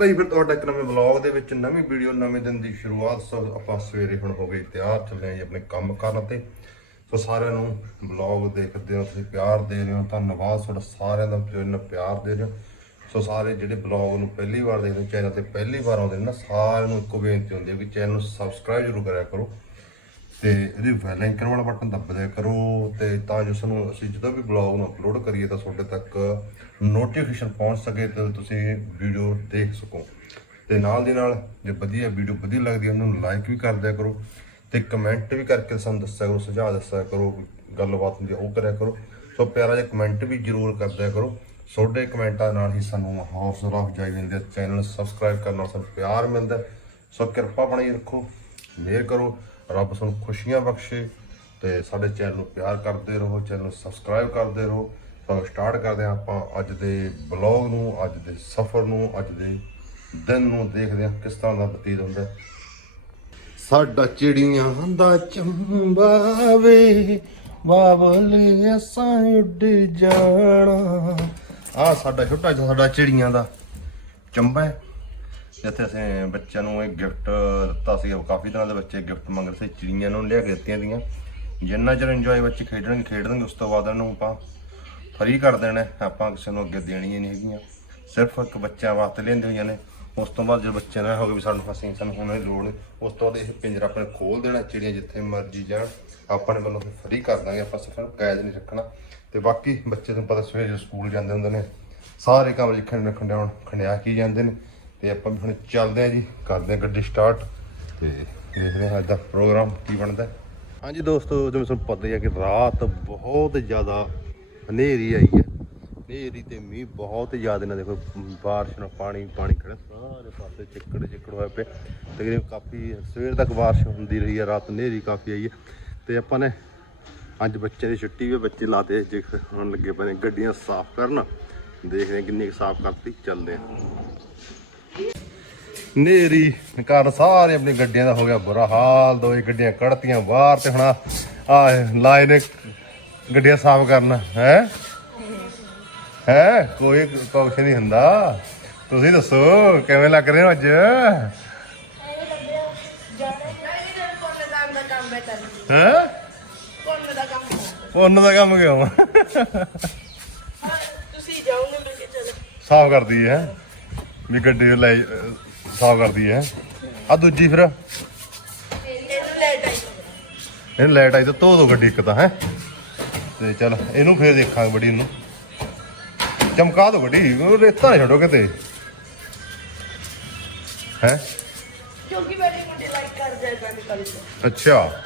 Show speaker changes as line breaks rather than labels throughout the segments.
ਸਵਾਗਤ ਜੀ ਫਿਰ ਤੁਹਾਡਾ ਇੱਕ ਨਵੇਂ ਵਲੌਗ ਦੇ ਵਿੱਚ ਨਵੀਂ ਵੀਡੀਓ ਨਵੇਂ ਦਿਨ ਦੀ ਸ਼ੁਰੂਆਤ ਸੋ ਆਪਾਂ ਸਵੇਰੇ ਹੁਣ ਹੋ ਗਏ ਤਿਆਰ, ਚੱਲੇ ਹਾਂ ਜੀ ਆਪਣੇ ਕੰਮ ਕਰਨ ਤੇ। ਸੋ ਸਾਰਿਆਂ ਨੂੰ ਵਲੌਗ ਦੇਖਦੇ ਹੋ, ਤੁਸੀਂ ਪਿਆਰ ਦੇ ਰਹੇ ਹੋ, ਧੰਨਵਾਦ ਤੁਹਾਡਾ ਸਾਰਿਆਂ ਦਾ ਜੋ ਇੰਨਾ ਪਿਆਰ ਦੇ ਰਹੇ ਹੋ। ਸੋ ਸਾਰੇ ਜਿਹੜੇ ਵਲੌਗ ਨੂੰ ਪਹਿਲੀ ਵਾਰ ਦੇਖਦੇ ਚੈਨਲ ਤੇ ਪਹਿਲੀ ਵਾਰ ਆਉਂਦੇ ਨੇ ਨਾ, ਸਾਰਿਆਂ ਨੂੰ ਇੱਕੋ ਬੇਨਤੀ ਹੁੰਦੀ ਹੈ ਕਿ ਚੈਨਲ ਨੂੰ ਸਬਸਕ੍ਰਾਈਬ ਜ਼ਰੂਰ ਕਰਿਆ ਕਰੋ। ਤੇ ਇਹਦੀ ਬੈਲ ਆਈਕਨ ਵਾਲਾ ਬਟਨ ਦੱਬ ਦਿਆ ਕਰੋ ਤੇ ਤਾਂ ਜੋ ਸਾਨੂੰ ਅਸੀਂ ਜਦੋਂ ਵੀ ਬਲੌਗ ਨੂੰ ਅਪਲੋਡ ਕਰੀਏ ਤਾਂ ਤੁਹਾਡੇ ਤੱਕ ਨੋਟੀਫਿਕੇਸ਼ਨ ਪਹੁੰਚ ਸਕੇ ਤੇ ਤੁਸੀਂ ਵੀਡੀਓ ਦੇਖ ਸਕੋ। ਤੇ ਨਾਲ ਦੀ ਨਾਲ ਜੇ ਵਧੀਆ ਵੀਡੀਓ ਵਧੀਆ ਲੱਗਦੀ ਹੈ, ਉਹਨੂੰ ਲਾਈਕ ਵੀ ਕਰ ਦਿਆ ਕਰੋ ਤੇ ਕਮੈਂਟ ਵੀ ਕਰਕੇ ਸਾਨੂੰ ਦੱਸਿਆ ਕਰੋ, ਸੁਝਾਅ ਦੱਸਿਆ ਕਰੋ, ਗੱਲਬਾਤ ਹੁੰਦੀ ਹੈ ਉਹ ਕਰਿਆ ਕਰੋ। ਸੋ ਪਿਆਰਾ ਜਿਹਾ ਕਮੈਂਟ ਵੀ ਜ਼ਰੂਰ ਕਰ ਦਿਆ ਕਰੋ। ਤੁਹਾਡੇ ਕਮੈਂਟਾਂ ਨਾਲ ਹੀ ਸਾਨੂੰ ਹੌਸਲਾ ਅਫਜ਼ਾਈ ਮਿਲਦੀ ਹੈ, ਚੈਨਲ ਸਬਸਕ੍ਰਾਈਬ ਕਰਨ ਨਾਲ ਸਾਨੂੰ ਪਿਆਰ ਮਿਲਦਾ ਸੋ ਕਿਰਪਾ ਬਣਾਈ ਰੱਖੋ। ਮਿਹਰ ਕਰੋ ਰੱਬ ਤੁਹਾਨੂੰ ਖੁਸ਼ੀਆਂ ਬਖਸ਼ੇ ਤੇ ਸਾਡੇ ਚੈਨਲ ਨੂੰ ਪਿਆਰ ਕਰਦੇ ਰਹੋ ਚੈਨਲ ਨੂੰ ਸਬਸਕ੍ਰਾਈਬ ਕਰਦੇ ਰਹੋ। ਸੋ ਸਟਾਰਟ ਕਰਦੇ ਹਾਂ ਆਪਾਂ ਅੱਜ ਦੇ ਬਲੌਗ ਨੂੰ ਅੱਜ ਦੇ ਸਫ਼ਰ ਨੂੰ ਅੱਜ ਦੇ ਦਿਨ ਨੂੰ ਦੇਖਦੇ ਹਾਂ ਕਿਸ ਤਰ੍ਹਾਂ ਦਾ ਬਤੀਤ ਹੁੰਦਾ। ਸਾਡਾ ਚਿੜੀਆਂ ਦਾ ਚੰਬਾ ਵੇ ਬਾਬਲ ਅਸਾਂ ਉੱਡ ਜਾਣਾ। ਆ ਸਾਡਾ ਛੋਟਾ ਜਿਹਾ ਸਾਡਾ ਚਿੜੀਆਂ ਦਾ ਚੰਬਾ ਹੈ ਜਿੱਥੇ ਅਸੀਂ ਬੱਚਿਆਂ ਨੂੰ ਇਹ ਗਿਫਟ ਦਿੱਤਾ ਸੀ ਕਾਫੀ ਤਰ੍ਹਾਂ ਦੇ ਬੱਚੇ ਗਿਫਟ ਮੰਗ ਰਹੇ ਸੀ, ਚਿੜੀਆਂ ਨੂੰ ਲਿਆ ਕੇ ਦਿੱਤੀਆਂ ਦੀਆਂ। ਜਿੰਨਾ ਚਿਰ ਇੰਜੋਏ ਬੱਚੇ ਖੇਡਣਗੇ ਖੇਡਣਗੇ, ਉਸ ਤੋਂ ਬਾਅਦ ਇਹਨਾਂ ਨੂੰ ਆਪਾਂ ਫਰੀ ਕਰ ਦੇਣਾ ਆਪਾਂ ਕਿਸੇ ਨੂੰ ਅੱਗੇ ਦੇਣੀਆਂ ਨਹੀਂ ਹੈਗੀਆਂ। ਸਿਰਫ ਇੱਕ ਬੱਚਿਆਂ ਵਾਸਤੇ ਲੈਂਦੇ ਹੋਈਆਂ ਨੇ। ਉਸ ਤੋਂ ਬਾਅਦ ਜੇ ਬੱਚੇ ਨਾ ਹੋਵੇ ਵੀ ਸਾਨੂੰ ਫਸੀ, ਸਾਨੂੰ ਹੁਣ ਇਹ ਲੋੜ ਨਹੀਂ। ਉਸ ਤੋਂ ਬਾਅਦ ਇਹ ਪਿੰਜਰਾ ਆਪਣੇ ਖੋਲ ਦੇਣਾ, ਚਿੜੀਆਂ ਜਿੱਥੇ ਮਰਜ਼ੀ ਜਾਣ। ਆਪਣੇ ਵੱਲੋਂ ਫਿਰ ਫਰੀ ਕਰ ਦਾਂਗੇ, ਆਪਾਂ ਸਿਰਫ ਕੈਦ ਨਹੀਂ ਰੱਖਣਾ। ਤੇ ਬਾਕੀ ਬੱਚੇ ਤੁਹਾਨੂੰ ਪਤਾ ਸਵੇਰੇ ਜਦੋਂ ਸਕੂਲ ਜਾਂਦੇ ਹੁੰਦੇ ਨੇ, ਸਾਰੇ ਕੰਮ ਲਿਖਣ ਰੱਖਣ ਖੰਡਿਆ ਕੀ ਜਾਂਦੇ ਨੇ। ਤੇ ਆਪਾਂ ਵੀ ਹੁਣ ਚੱਲਦੇ ਆਂ ਜੀ, ਕਰਦੇ ਆਂ ਗੱਡੀ ਸਟਾਰਟ ਤੇ ਦੇਖਦੇ ਹਾਂ ਅੱਜ ਦਾ ਪ੍ਰੋਗਰਾਮ ਕੀ ਬਣਦਾ। ਹਾਂਜੀ ਦੋਸਤੋ, ਜਿਵੇਂ ਤੁਹਾਨੂੰ ਪਤਾ ਹੀ ਹੈ ਕਿ ਰਾਤ ਬਹੁਤ ਜ਼ਿਆਦਾ ਹਨੇਰੀ ਆਈ ਹੈ ਹਨੇਰੀ ਤੇ ਮੀਂਹ ਬਹੁਤ ਜ਼ਿਆਦਾ ਇਹਨਾਂ ਦੇਖੋ, ਬਾਰਿਸ਼ ਨਾਲ ਪਾਣੀ ਪਾਣੀ ਖੜਾ ਸਾਰੇ ਪਾਸੇ ਚਿੱਕੜ ਚਿੱਕੜ ਹੋਇਆ ਪਿਆ। ਤਕਰੀਬਨ ਕਾਫੀ ਸਵੇਰ ਤੱਕ ਬਾਰਿਸ਼ ਹੁੰਦੀ ਰਹੀ ਹੈ ਰਾਤ ਹਨੇਰੀ ਕਾਫੀ ਆਈ ਹੈ ਤੇ ਆਪਾਂ ਨੇ ਅੱਜ ਬੱਚੇ ਦੀ ਛੁੱਟੀ ਵੀ ਬੱਚੇ ਲਾਤੇ ਜੇ ਹੁਣ ਲੱਗੇ ਪਏ ਨੇ ਗੱਡੀਆਂ ਸਾਫ਼ ਕਰਨ। ਦੇਖਦੇ ਹਾਂ ਕਿੰਨੀ ਕੁ ਸਾਫ਼ ਕਰਤੀ, ਚੱਲਦੇ ਹਾਂ। ਨੇਰੀ ਘਰ ਸਾਰੇ ਆਪਣੀ ਗੱਡੀਆਂ ਦਾ ਹੋ ਗਿਆ ਬੁਰਾ ਹਾਲ ਦੋਏ ਗੱਡੀਆਂ ਕੱਢਤੀਆਂ ਬਾਹਰ ਤੇ ਹੁਣ ਆ ਲਾਏ ਨੇ ਗੱਡੀਆਂ ਸਾਫ਼ ਕਰਨ ਹੈ? ਹੈ? ਕੋਈ ਕੁਛ ਨਹੀਂ ਹੁੰਦਾ। ਤੁਸੀਂ ਦੱਸੋ ਕਿਵੇਂ ਲੱਗ ਰਹੇ ਹੋ ਅੱਜ? ਹੈ? ਪੁੰਨ ਦਾ ਕੰਮ ਕਿਉਂ?
ਤੁਸੀਂ ਜਾਓਗੇ ਮੈਂ ਕਿ ਚਲੋ।
ਸਾਫ਼ ਕਰਦੀ ਹੈ ਵੀ ਗੱਡੀ ਲੈ ਸਾਫ਼ ਕਰਦੀ ਹੈ। ਆ ਦੂਜੀ ਫਿਰ।
ਇਹਨੂੰ
ਲਾਈਟ ਆਈ ਤਾਂ ਧੋ ਦੋ ਗੱਡੀ ਇੱਕ ਤਾਂ ਹੈ। ਤੇ ਚਲ ਇਹਨੂੰ ਫੇਰ ਦੇਖਾਂਗੇ ਬੜੀ ਨੂੰ। ਚਮਕਾ ਦੋ ਗੱਡੀ ਰੇਤਾ ਨਾ ਛੱਡੋ ਕਿਤੇ। ਹੈ?
ਕਿਉਂਕਿ ਮੇਰੇ ਮੁੰਡੇ ਲਾਈਕ ਕਰ ਜਾਏਗਾ ਨਿਕਲ ਕੇ
ਅੱਛਾ।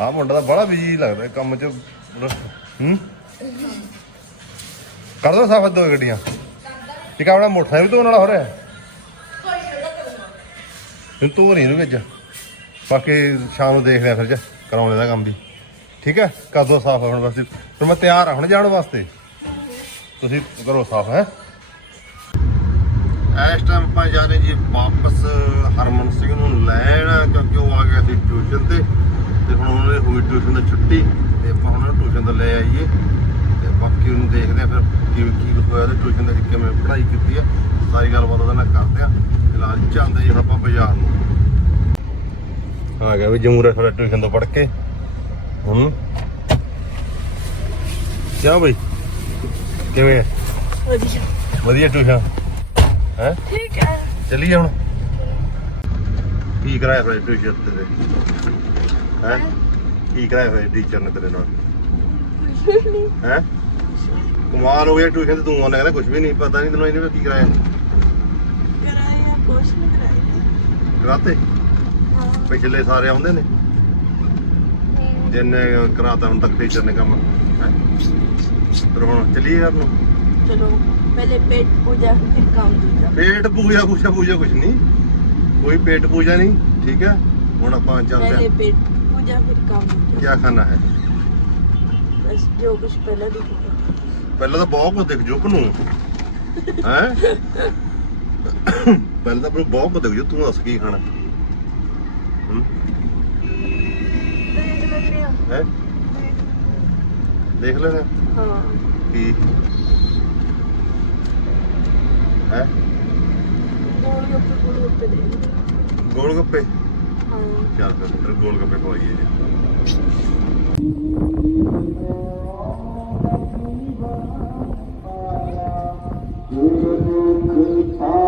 ਆ ਮੁੰਡਾ ਤਾਂ ਬੜਾ ਬਿਜ਼ੀ ਲੱਗਦਾ ਕੰਮ 'ਚ। ਹੂੰ? ਕਰ ਦੋ ਸਾਫ਼ ਦੋ ਗੱਡੀਆਂ। ਠੀਕ ਆ ਆਪਣਾ ਮੋਟਰਸਾਈਕਲ ਧੋਣ ਵਾਲਾ ਹੋ ਰਿਹਾ ਤੂੰ ਧੋ ਨਹੀਂ ਇਹਨੂੰ ਵਿੱਚ। ਬਾਕੀ ਸ਼ਾਮ ਨੂੰ ਦੇਖ ਲਿਆ ਫਿਰ ਜੇ ਕਰਾਉਣ ਇਹਦਾ ਕੰਮ ਵੀ। ਠੀਕ ਹੈ? ਕਰ ਦੋ ਸਾਫ਼ ਹੁਣ ਬਸ। ਫਿਰ ਮੈਂ ਤਿਆਰ ਆ ਹੁਣ ਜਾਣ ਵਾਸਤੇ। ਤੁਸੀਂ ਕਰੋ ਸਾਫ਼ ਹੈ? ਇਸ ਟਾਈਮ ਆਪਾਂ ਜਾ ਰਹੇ ਜੀ ਵਾਪਸ ਹਰਮਨ ਸਿੰਘ ਨੂੰ ਲੈਣ ਕਿਉਂਕਿ ਉਹ ਆ ਗਿਆ ਸੀ ਟਿਊਸ਼ਨ ਤੇ। ਤੇ ਹੁਣ ਉਹਨੇ ਹੋਈ ਟਿਊਸ਼ਨ ਤੋਂ ਛੁੱਟੀ। ਤੇ ਆਪਾਂ ਹੁਣ ਟਿਊਸ਼ਨ ਤੋਂ ਲੈ ਆਈਏ। ਤੇ ਬਾਕੀ ਉਹਨੂੰ ਦੇਖਦੇ ਆ ਫਿਰ ਕੀ ਕੀ ਹੋਇਆ ਤੇ ਟਿਊਸ਼ਨ ਦੇ ਕਿਵੇਂ ਪੜ੍ਹਾਈ ਕੀਤੀ ਆ ਸਾਰੀ ਗੱਲਬਾਤ ਉਹਦੇ ਨਾਲ ਕਰਦੇ ਆ। ਫਿਲਹਾਲ ਚੱਲਦੇ ਜੀ ਆਪਾਂ ਬਾਜ਼ਾਰ ਨੂੰ। ਆ ਗਿਆ ਵੀ ਜਮੂਰਾ ਸਾਡਾ ਟਿਊਸ਼ਨ ਤੋਂ ਪੜ੍ਹ ਕੇ। ਹੁਣ? ਕਿਆ ਬਈ? ਕਿਵੇਂ ਹੈ
ਵਧੀਆ।
ਵਧੀਆ ਟਿਊਸ਼ਨ? ਹੈ?
ਠੀਕ ਹੈ
ਚੱਲੀਏ ਹੁਣ। ਕੀ ਕਰਾਇਆ ਫਿਰ ਟਿਊਸ਼ਨ ਤੇ? ਹੈ? ਕੀ ਕਰਾਇਆ ਫਿਰ ਟੀਚਰ ਨੇ ਤੇਰੇ ਨਾਲ? ਹੈ? ਕਮਾਲ ਹੋ ਗਿਆ ਟਿਊਸ਼ਨ ਤੇ ਤੂੰ ਆਉਣਾ ਕਹਿੰਦਾ ਕੁਝ ਵੀ ਨਹੀਂ ਪਤਾ ਨਹੀਂ ਤੈਨੂੰ ਇਹਨੇ ਕੀ ਕਰਾਇਆ
ਕਰਾਇਆ ਕੁਝ ਨਹੀਂ ਕਰਾਇਆ
ਕਰਾਤੇ? ਪਿਛਲੇ ਸਾਰੇ ਆਉਂਦੇ ਨੇ? ਜਿੰਨੇ ਕਰਾਤਾ ਹੁਣ ਤੱਕ ਟੀਚਰ ਨੇ ਕੰਮ ਫਿਰ ਹੁਣ ਚਲੀਏ ਘਰ ਨੂੰ?
ਚਲੋ ਪਹਿਲੇ ਪੇਟ ਪੂਜਾ ਫਿਰ ਕੰਮ ਦੂਜਾ।
ਪੇਟ ਪੂਜਾ ਕੁਝ ਨਹੀਂ। ਕੋਈ ਪੇਟ ਪੂਜਾ ਨਹੀਂ ਠੀਕ ਹੈ? ਹੁਣ ਆਪਾਂ ਚੱਲਦੇ ਹਾਂ।
ਪਹਿਲੇ ਪੇਟ ਪੂਜਾ ਫਿਰ ਕੰਮ
ਕੀ ਖਾਣਾ ਹੈ?
ਬਸ ਜੋ ਕੁਝ ਪਹਿਲਾਂ ਦੇਖੋ
ਪਹਿਲਾਂ ਤਾਂ ਬਹੁਤ ਕੁਝ ਦਿਖ ਜੂ ਨੂੰ। ਹੈ? ਪਹਿਲਾਂ ਤਾਂ ਬਹੁਤ ਕੁਝ ਦਿਖ ਜੂ, ਤੂੰ ਦੱਸ ਕੀ ਖਾਣਾ? ਦੇਖ ਲੈ
ਹਾਂ?
ਕੀ ਹੈ?
ਗੋਲ ਗੱਪੇ ਗੋਲ ਗੱਪੇ ਹਾਂ
ਚੱਲ ਫਿਰ ਗੋਲ ਗੱਪੇ ਖਵਾਈਏ। ਜੀ
good Kripa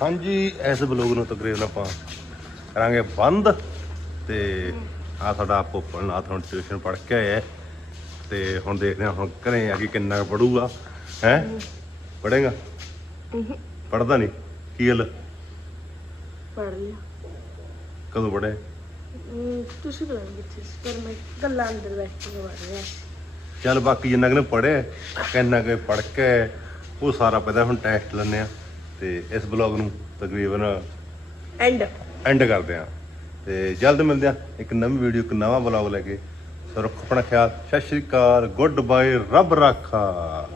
ਹਾਂਜੀ ਇਸ ਬਲੌਗ ਨੂੰ ਤਕਰੀਬਨ ਆਪਾਂ ਕਰਾਂਗੇ ਬੰਦ ਤੇ ਆ ਸਾਡਾ ਭੋਪਲ ਨਾਥ ਹੁਣ ਟਿਊਸ਼ਨ ਪੜ੍ਹ ਕੇ ਆਇਆ ਤੇ ਹੁਣ ਦੇਖਦੇ ਹਾਂ ਹੁਣ ਘਰੇ ਆ ਕੇ ਕਿੰਨਾ ਪੜੂਗਾ ਹੈ? ਪੜੇਗਾ ਪੜਦਾ ਨਹੀਂ? ਕੀ ਗੱਲ?
ਪੜ ਲਿਆ।
ਕਦੋਂ ਪੜੇ
ਹਮ, ਤੁਸੀਂ ਪਤਾ ਨਹੀਂ ਕਿੱਥੇ ਸੀ, ਪਰ ਮੈਂ ਗੱਲਾਂ ਅੰਦਰ ਬੈਠ ਕੇ ਪੜ ਰਿਹਾ
ਚੱਲ ਬਾਕੀ ਜਿੰਨਾ ਕਿ ਪੜਿਆ ਕਿੰਨਾ ਕਿ ਪੜ ਕੇ ਉਹ ਸਾਰਾ ਪਤਾ ਹੁਣ ਟੈਸਟ ਲੈਣੇ ਆ ਤੇ ਇਸ ਬਲੌਗ ਨੂੰ ਤਕਰੀਬਨ
ਐਂਡ
ਐਂਡ ਕਰਦੇ ਆ ਤੇ ਜਲਦ ਮਿਲਦੇ ਆ ਇੱਕ ਨਵੀਂ ਵੀਡੀਓ ਇੱਕ ਨਵਾਂ ਬਲੌਗ ਲੈ ਕੇ। ਸੋ ਰੱਖੋ ਆਪਣਾ ਖਿਆਲ। ਸਤਿ ਸ਼੍ਰੀ ਅਕਾਲ। ਗੁੱਡ ਬਾਏ ਰੱਬ ਰਾਖਾ।